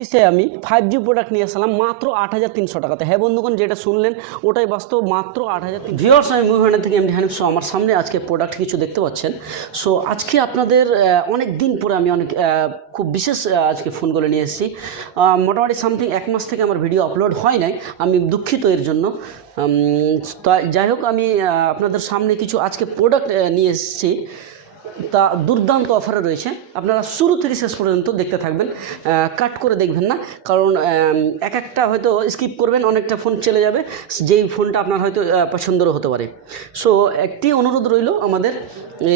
সে আমি? Five G product নিয়ে আসলাম মাত্র আট হাজার তিনশো টাকাতে। হ্যাঁ বন্ধুগণ, যেটা শুনলেন ওটাই বাস্তব, মাত্র আট হাজার ভিওর্স আমি মুভি থেকে এমডি হানিফ সো আমার সামনে আজকে প্রোডাক্ট কিছু দেখতে পাচ্ছেন। সো আজকে আপনাদের অনেক দিন পরে আমি অনেক খুব বিশেষ আজকে ফোন করে নিয়ে এসেছি। মোটামুটি সামথিং এক মাস থেকে আমার ভিডিও আপলোড হয় নাই, আমি দুঃখিত এর জন্য। যাই হোক আমি আপনাদের সামনে কিছু আজকে প্রোডাক্ট নিয়ে এসেছি। তা দুর্দান্ত অফারে রয়েছে। আপনারা শুরু থেকে শেষ পর্যন্ত দেখতে থাকবেন। কাট করে দেখবেন না। কারণ এক একটা হয়তো স্কিপ করবেন, অনেকটা ফোন চলে যাবে। যেই ফোনটা আপনার হয়তো পছন্দরও হতে পারে। সো একটি অনুরোধ রইল আমাদের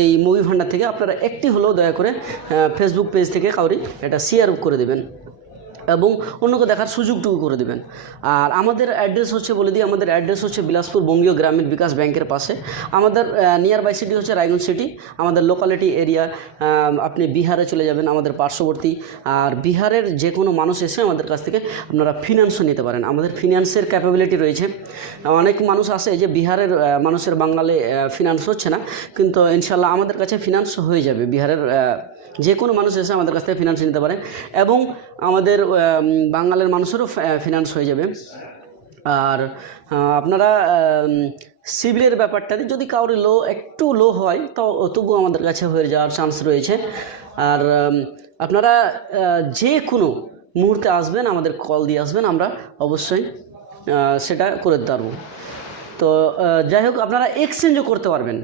এই মুভি ভান্ডার থেকে। আপনারা একটি হলেও দয়া করে ফেসবুক পেজ থেকে কাউরি এটা শেয়ার করে দেবেন। এবং অন্যকে দেখার সুযোগটুকু করে দেবেন। আর আমাদের অ্যাড্রেস হচ্ছে বলে দিই, আমাদের অ্যাড্রেস হচ্ছে বিলাসপুর বঙ্গীয় গ্রামীণ বিকাশ ব্যাংকের পাশে। আমাদের নিয়ার বাই সিটি হচ্ছে রায়গঞ্জ সিটি আমাদের লোকালিটি এরিয়া আপনি বিহারে চলে যাবেন, আমাদের পার্শ্ববর্তী। আর বিহারের যে কোনো মানুষ এসে আমাদের কাছ থেকে আপনারা ফিনান্সও নিতে পারেন। আমাদের ফিনান্সের ক্যাপাবিলিটি রয়েছে। অনেক মানুষ আসে যে বিহারের মানুষের বাঙালি ফিনান্স হচ্ছে না, কিন্তু ইনশাল্লাহ আমাদের কাছে ফিনান্স হয়ে যাবে। বিহারের যে কোনো মানুষ এসে আমাদের কাছ থেকে ফিনান্স নিতে পারে এবং আমাদের আম, বাঙালির মানুষেরও ফিনান্স হয়ে যাবে। আর আপনারা সিভিলের ব্যাপারটাতে যদি কারোর লো একটু লো হয় তো তবুও আমাদের কাছে হয়ে যাওয়ার চান্স রয়েছে। আর আপনারা যে কোনো মুহূর্তে আসবেন আমাদের কল দিয়ে আসবেন আমরা অবশ্যই সেটা করে দিতে তো যাই হোক আপনারা এক্সচেঞ্জও করতে পারবেন।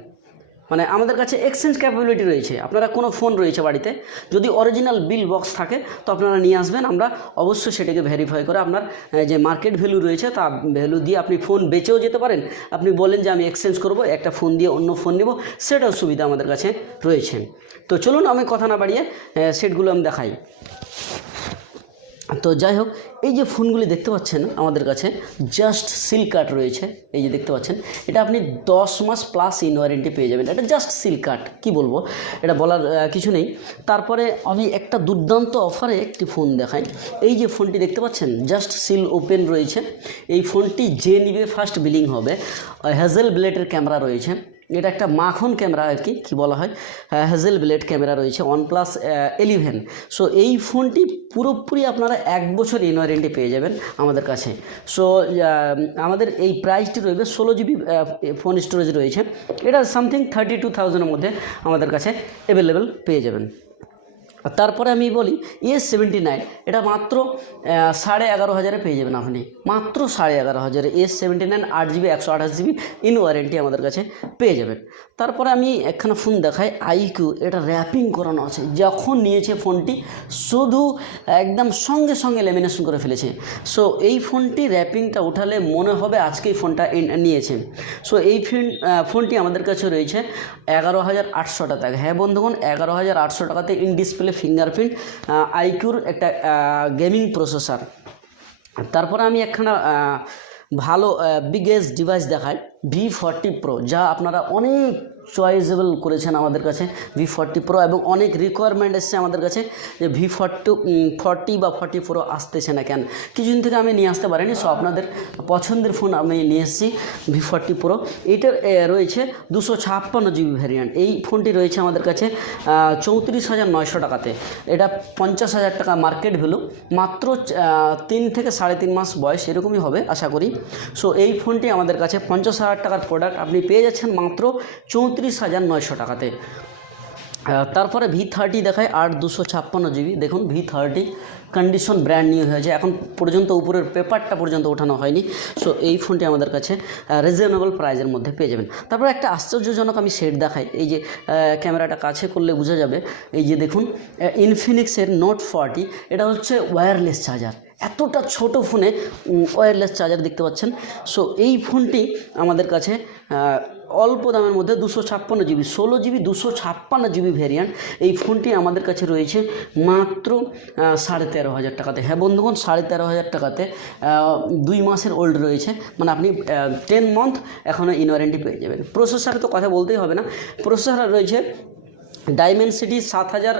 মানে আমাদের কাছে এক্সচেঞ্জ ক্যাপাবিলিটি রয়েছে। আপনারা কোনো ফোন রয়েছে বাড়িতে, যদি অরিজিনাল বিল বক্স থাকে, তো আপনারা নিয়ে আসবেন। আমরা অবশ্যই সেটাকে ভেরিফাই করে আপনার যে মার্কেট ভ্যালু রয়েছে, তা ভ্যালু দিয়ে আপনি ফোন বেচেও যেতে পারেন। আপনি বলেন যে আমি এক্সচেঞ্জ করব, একটা ফোন দিয়ে অন্য ফোন নেব, সেটাও সুবিধা আমাদের কাছে রয়েছে। তো চলুন আমি কথা না বাড়িয়ে সেটগুলো আমি দেখাই। তো যাই হোক, এই যে ফোনগুলি দেখতে পাচ্ছেন আমাদের কাছে জাস্ট সিল কাট রয়েছে, এই যে দেখতে পাচ্ছেন, এটা আপনি দশ মাস প্লাস ইন ওয়ারেন্টি পেয়ে যাবেন। এটা জাস্ট সিল কাট কী বলব? এটা বলার কিছু নেই। তারপরে আমি একটা দুর্দান্ত অফারে একটি ফোন দেখাই। এই যে ফোনটি দেখতে পাচ্ছেন জাস্ট সিল ওপেন রয়েছে। এই ফোনটি যে নিবে ফার্স্ট বিলিং হবে। হ্যাজেল ব্লেটের ক্যামেরা রয়েছে। এটা একটা মাখন ক্যামেরা আর কি, কী বলা হয়? হ্যাজেল ব্লেড ক্যামেরা রয়েছে ওয়ান প্লাস এলিভেন সো এই ফোনটি পুরোপুরি আপনারা এক বছর ইন ওয়ারেন্টি পেয়ে যাবেন আমাদের কাছে। সো আমাদের এই প্রাইসটি রয়েছে, ষোলো জিবি ফোন স্টোরেজ রয়েছে। এটা সামথিং থার্টি টু থাউজেন্ডের মধ্যে আমাদের কাছে অ্যাভেলেবেল পেয়ে যাবেন। তারপরে আমি বলি, এস সেভেন্টি নাইন এটা মাত্র সাড়ে এগারো হাজারে পেয়ে যাবেন আপনি। মাত্র সাড়ে এগারো হাজারে, এস সেভেন্টি নাইন আট জিবি একশো আঠাশ জিবি ইন ওয়ারেন্টি আমাদের কাছে পেয়ে যাবেন। তারপরে আমি একখানা ফোন দেখাই আইকিউ এটা র্যাপিং করানো আছে। যখন নিয়েছে ফোনটি, শুধু একদম সঙ্গে সঙ্গে ল্যামিনেশন করে ফেলেছে। সো এই ফোনটি র্যাপিংটা উঠালে মনে হবে আজকেই ফোনটা নিয়েছে। সো এই ফোন ফোনটি আমাদের কাছে রয়েছে এগারো হাজার আটশো টাকা। হ্যাঁ বন্ধুগণ, এগারো হাজার আটশো টাকাতে ইন ডিসপ্লে ফিঙ্গারপ্রিন্ট আইকিউর একটা গেমিং প্রসেসার তারপরে আমি একখানা ভালো বিগেস্ট ডিভাইস দেখাই ভি ফর্টি প্রো যা আপনারা অনেক চয়েসেবল করেছেন আমাদের কাছে ভি ফর্টি প্রো এবং অনেক রিকোয়ারমেন্ট এসছে আমাদের কাছে যে ভি ফর্টি ফর্টি বা ফর্টি প্রো আসতেছে না কেন? কিছুদিন থেকে আমি নিয়ে আসতে পারিনি সো আপনাদের পছন্দের ফোন আমি নিয়ে এসেছি ভি ফর্টি প্রো এইটার রয়েছে দুশো ছাপ্পান্ন জিবি ভ্যারিয়েন্ট এই ফোনটি রয়েছে আমাদের কাছে চৌত্রিশ হাজার নয়শো টাকাতে। এটা পঞ্চাশ হাজার টাকা মার্কেট ভ্যালু মাত্র তিন থেকে সাড়ে তিন মাস বয়স, এরকমই হবে, আশা করি। সো এই ফোনটি আমাদের কাছে পঞ্চাশ হাজার টাকার প্রোডাক্ট আপনি পেয়ে যাচ্ছেন মাত্র চৌত্রিশ হাজার নয়শো টাকাতে। তারপরে ভি থার্টি দেখায় আট দুশো ছাপ্পান্ন জিবি। দেখুন V thirty condition brand new হয়েছে। এখন পর্যন্ত উপরের পেপারটা পর্যন্ত ওঠানো হয়নি। সো এই ফোনটি আমাদের কাছে রিজনেবল প্রাইজের মধ্যে পেয়ে যাবেন। তারপরে একটা আশ্চর্যজনক আমি সেট দেখাই। এই যে ক্যামেরাটা কাছে করলে বোঝা যাবে। এই যে দেখুন ইনফিনিক্সের নোট ফর্টি এটা হচ্ছে ওয়্যারলেস চার্জার এতটা ছোট ফোনে ওয়্যারলেস চার্জার দেখতে পাচ্ছেন। সো এই ফোনটি আমাদের কাছে অল্প দামের মধ্যে দুশো ছাপ্পান্ন জিবি, ষোলো জিবি, দুশো ছাপ্পান্ন জিবি ভ্যারিয়েন্ট এই ফোনটি আমাদের কাছে রয়েছে মাত্র সাড়ে তেরো হাজার টাকাতে। হ্যাঁ বন্ধুগণ, সাড়ে তেরো হাজার টাকাতে দুই মাসের ওল্ড রয়েছে। মানে আপনি টেন মান্থ এখনও ইন ওয়ারেন্টি পেয়ে যাবেন। প্রসেসরে তো কথা বলতেই হবে না। প্রসেসর রয়েছে ডায়মন্ড সিটি সাত হাজার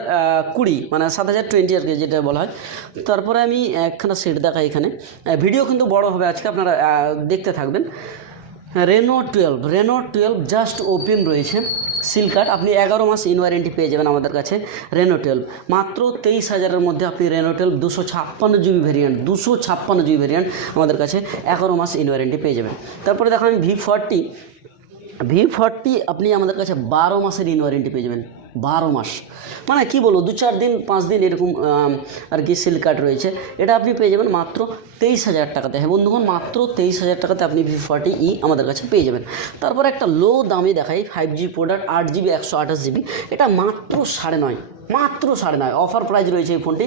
কুড়ি মানে সাত হাজার টোয়েন্টি আর কি যেটা বলা হয়। তারপরে আমি একখানা সেট দেখাই এখানে। ভিডিও কিন্তু বড় হবে আজকে, আপনারা দেখতে থাকবেন। Reno twelve Reno twelve just open রয়েছে সিল আপনি এগারো মাস ইন ওয়ারেন্টি পেয়ে যাবেন আমাদের কাছে রেনো টুয়েলভ মাত্র তেইশ হাজারের মধ্যে আপনি রেনো টুয়েলভ দুশো ছাপ্পান্ন জিবি ভেরিয়েন্ট দুশো ছাপ্পান্ন জিবি ভেরিয়েন্ট আমাদের কাছে এগারো মাস ইন ওয়ারেন্টি পেয়ে যাবেন। তারপরে দেখো আমি ভি ফর্টি ভি ফর্টি আপনি আমাদের কাছে বারো মাসের ইন ওয়ারেন্টি পেয়ে যাবেন, বারো মাস। মানে কি বলব, দু চার দিন, পাঁচ দিন এরকম আর কি সিল কার্ড রয়েছে। এটা আপনি পেয়ে যাবেন মাত্র তেইশ হাজার টাকাতে। হ্যাঁ বন্ধুগণ, মাত্র তেইশ হাজার টাকাতে আপনি ভি ফর্টি ই আমাদের কাছে পেয়ে যাবেন। তারপর একটা লো দামে দেখাই ফাইভ জি প্রোডাক্ট আট জিবি একশো আঠাশ জিবি এটা মাত্র সাড়ে নয়, মাত্র সাড়ে নয়। অফার প্রাইস রয়েছে এই ফোনটি।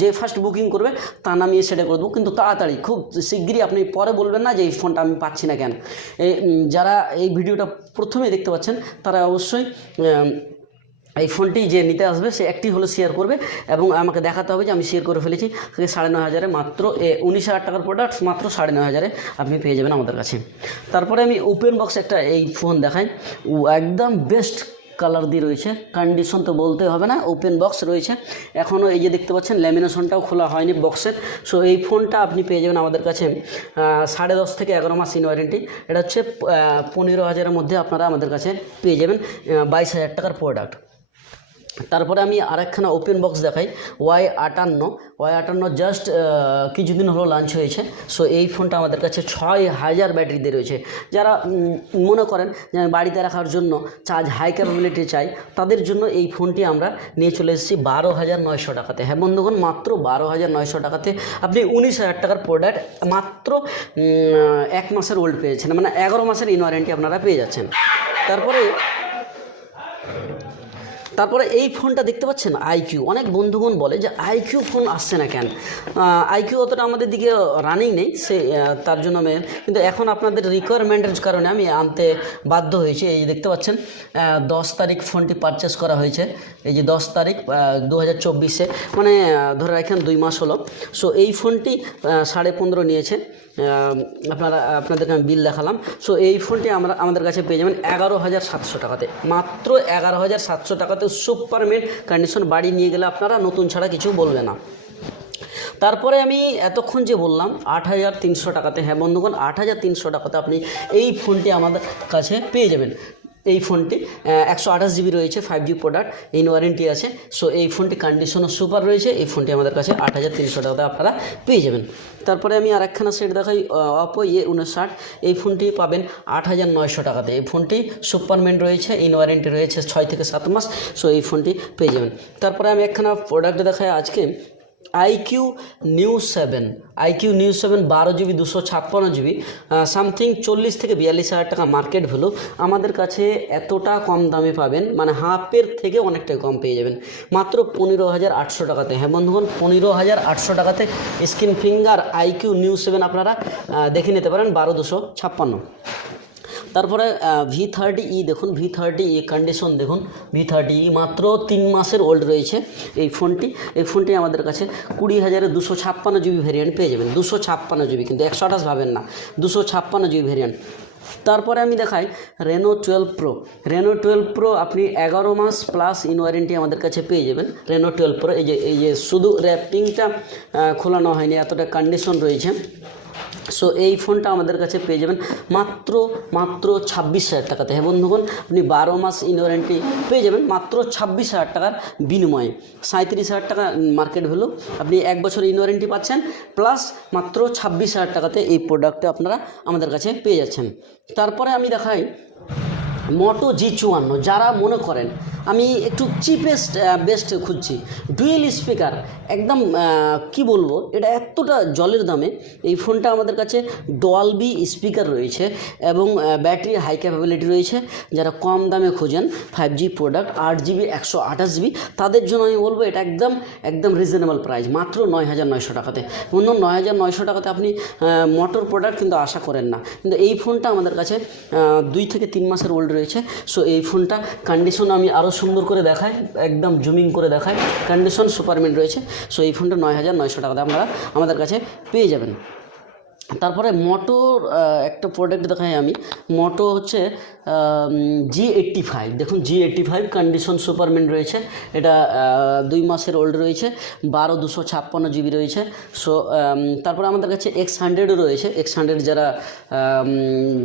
যে ফার্স্ট বুকিং করবে তার নাম আমি সেটা করে দেবো। কিন্তু তাড়াতাড়ি, খুব শিগগিরই আপনি পরে বলবেন না যে এই ফোনটা আমি পাচ্ছি না কেন। যারা এই ভিডিওটা প্রথমেই দেখতে পাচ্ছেন, তারা অবশ্যই এই ফোনটি যে নিতে আসবে, সে একটি হলো শেয়ার করবে এবং আমাকে দেখাতে হবে যে আমি শেয়ার করে ফেলেছি। সাড়ে নয় হাজারে মাত্র, এ উনিশ হাজার টাকার প্রোডাক্ট মাত্র সাড়ে নয় হাজারে আপনি পেয়ে যাবেন আমাদের কাছে। তারপরে আমি ওপেন বক্স একটা এই ফোন দেখাই। ও একদম বেস্ট কালার দিয়ে রয়েছে। কন্ডিশন তো বলতে হবে না ওপেন বক্স রয়েছে। এখনও এই যে দেখতে পাচ্ছেন ল্যামিনেশনটাও খোলা হয়নি বক্সের সো এই ফোনটা আপনি পেয়ে যাবেন আমাদের কাছে সাড়ে দশ থেকে এগারো মাস ইন ওয়ারেন্টি এটা হচ্ছে পনেরো হাজারের মধ্যে আপনারা আমাদের কাছে পেয়ে যাবেন বাইশ হাজার টাকার প্রোডাক্ট তারপরে আমি আরেকখানা ওপেন বক্স দেখাই ওয়াই আটান্ন। ওয়াই আটান্ন জাস্ট কিছুদিন হলো লঞ্চ হয়েছে। সো এই ফোনটা আমাদের কাছে ছয় হাজার ব্যাটারি দিয়ে রয়েছে। যারা মনে করেন যে বাড়িতে রাখার জন্য চার্জ হাই ক্যাপাবিলিটি চাই, তাদের জন্য এই ফোনটি আমরা নিয়ে চলে এসেছি বারো হাজার নয়শো টাকাতে। হ্যাঁ বন্ধুগণ, মাত্র বারো হাজার নয়শো টাকাতে আপনি উনিশ হাজার টাকার প্রোডাক্ট মাত্র এক মাসের ওল্ড পেয়েছেন। মানে এগারো মাসের ইন ওয়ারেন্টি আপনারা পেয়ে যাচ্ছেন। তারপরে তারপরে এই ফোনটা দেখতে পাচ্ছেন? আইকিউ অনেক বন্ধুগণ বলে যে আইকিউ ফোন আসছে না কেন? আইকিউ অতটা আমাদের দিকে রানিং নেই, সে তার জন্য আমি কিন্তু এখন আপনাদের রিকোয়ারমেন্টের কারণে আমি আনতে বাধ্য হয়েছি। এই দেখতে পাচ্ছেন দশ তারিখ ফোনটি পারচেস করা হয়েছে। এই যে দশ তারিখ দু হাজার চব্বিশে। মানে ধরে রাখেন দুই মাস হলো। সো এই ফোনটি সাড়ে পনেরো নিয়েছে। আপনারা, আপনাদেরকে আমি বিল দেখালাম। সো এই ফোনটি আমরা, আমাদের কাছে পেয়ে যাবেন এগারো হাজার সাতশো টাকাতে। মাত্র এগারো হাজার সাতশো টাকাতে সুপারমেন্ট কন্ডিশন বাড়ি নিয়ে গেলে আপনারা নতুন ছাড়া কিছু বলবে না। তারপরে আমি এতক্ষণ যে বললাম, আট হাজার তিনশো টাকাতে হ্যাঁ বন্ধুগণ, আট হাজার তিনশো টাকাতে আপনি এই ফোনটি আমাদের কাছে পেয়ে যাবেন। এই ফোনটি একশো আঠাশ জিবি রয়েছে five G product in warranty আছে। সো এই ফোনটি কন্ডিশনও সুপার রয়েছে, এই ফোনটি আমাদের কাছে আট হাজার তিনশো টাকাতে আপনারা পেয়ে যাবেন। তারপরে আমি আর একখানা সেট দেখাই অপো ইয়ে উনষাট। এই ফোনটি পাবেন আট হাজার নয়শো টাকাতে। এই ফোনটি সুপারমেন্ট রয়েছে ইন ওয়ারেন্টি রয়েছে ছয় থেকে সাত মাস। সো এই ফোনটি পেয়ে যাবেন। তারপরে আমি একখানা প্রোডাক্ট দেখাই আজকে। IQOO Neo seven iQOO Neo seven বারো জিবি দুশো ছাপ্পান্ন জিবি সামথিং চল্লিশ থেকে বিয়াল্লিশ হাজার টাকা মার্কেট ভ্যালু আমাদের কাছে এতটা কম দামে পাবেন মানে হাফের থেকে অনেকটাই কম পেয়ে যাবেন। মাত্র পনেরো হাজার আটশো টাকাতে। হ্যাঁ বন্ধুগণ, পনেরো হাজার আটশো টাকাতে screen finger iQOO Neo seven আপনারা দেখে নিতে পারেন, বারো দুশো ছাপ্পান্ন। তারপরে ভি থার্টি ই দেখুন ভি থার্টি ই কন্ডিশন দেখুন ভি থার্টি ই মাত্র তিন মাসের ওল্ড রয়েছে এই ফোনটি। এই ফোনটি আমাদের কাছে কুড়ি হাজারে দুশো ছাপ্পান্ন জিবি ভ্যারিয়েন্ট পেয়ে যাবেন। দুশো ছাপ্পান্ন জিবি, কিন্তু একশো আঠাশ ভাবেন না। দুশো ছাপ্পান্ন জিবি ভ্যারিয়েন্ট তারপরে আমি দেখাই Reno twelve pro Reno twelve pro আপনি এগারো মাস প্লাস ইন ওয়ারেন্টি আমাদের কাছে পেয়ে যাবেন। রেনো টুয়েলভ প্রো এই যে এই যে শুধু র্যাপিংটা খোলানো হয়নি, এতটা কন্ডিশন রয়েছে। সো এই ফোনটা আমাদের কাছে পেয়ে যাবেন মাত্র মাত্র ছাব্বিশ হাজার টাকাতে। হ্যাঁ বন্ধুগণ, আপনি বারো মাস ইন ওয়ারেন্টি পেয়ে যাবেন মাত্র ছাব্বিশ হাজার টাকার বিনিময়ে। সাঁত্রিশ হাজার টাকা মার্কেট ভ্যালু আপনি এক বছর ইন ওয়ারেন্টি পাচ্ছেন প্লাস মাত্র ছাব্বিশ হাজার টাকাতে এই প্রোডাক্টটা আপনারা আমাদের কাছে পেয়ে যাচ্ছেন। তারপরে আমি দেখাই মোটো জি চুয়ান্ন, যারা মনে করেন আমি একটু চিপেস্ট বেস্ট খুঁজছি। ডুয়েল স্পিকার একদম কি বলব, এটা এতটা জলের দামে। এই ফোনটা আমাদের কাছে ডলবি স্পিকার রয়েছে এবং ব্যাটারি হাই ক্যাপাবিলিটি রয়েছে। যারা কম দামে খোঁজেন ফাইভ জি প্রোডাক্ট আট জিবি একশো আঠাশ জিবি তাদের জন্য আমি বলব এটা একদম একদম রিজনেবল প্রাইস মাত্র নয় হাজার নয়শো টাকাতে। বন্ধু নয় হাজার নয়শো টাকাতে আপনি মোটর প্রোডাক্ট কিন্তু আশা করেন না। কিন্তু এই ফোনটা আমাদের কাছে দুই থেকে তিন মাসের ওল্ড রয়েছে। সো এই ফোনটা কন্ডিশন আমি আরও সুন্দর করে দেখায়, একদম জুমিং করে দেখায়। কন্ডিশন সুপারমেন্ট রয়েছে। সো এই ফোনটা নয় হাজার নয়শো টাকাতে আপনারা আমাদের কাছে পেয়ে যাবেন। তারপরে মোটোর একটা প্রোডাক্ট দেখাই আমি। মোটো হচ্ছে জি এইট্টি ফাইভ দেখুন G eighty five condition superman রয়েছে। এটা দুই মাসের ওল্ড রয়েছে। বারো, দুশো ছাপ্পান্ন জিবি রয়েছে। সো তারপরে আমাদের কাছে এক্স হান্ড্রেডও রয়েছে। এক্স হান্ড্রেড যারা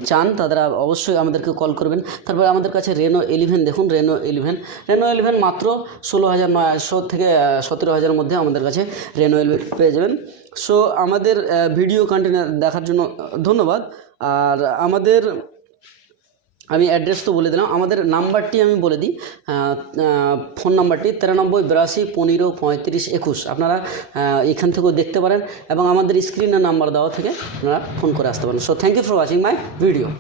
চান তারা অবশ্যই আমাদেরকে কল করবেন। তারপরে আমাদের কাছে রেনো এলিভেন দেখুন রেনো এলিভেন রেনো এলিভেন মাত্র ষোলো হাজার নয়শো থেকে সতেরো হাজারের মধ্যে আমাদের কাছে রেনো এলিভেন পেয়ে যাবেন। সো আমাদের ভিডিও কন্টেন্ট দেখার জন্য ধন্যবাদ। আর আমাদের, আমি অ্যাড্রেস তো বলে দিলাম। আমাদের নাম্বারটি আমি বলে দিই। ফোন নাম্বারটি তিরানব্বই, বিরাশি, পনেরো, পঁয়ত্রিশ, একুশ। আপনারা এখান থেকেও দেখতে পারেন। এবং আমাদের স্ক্রিনের নাম্বার দেওয়া থেকে আপনারা ফোন করে আসতে পারেন। So thank you for watching my video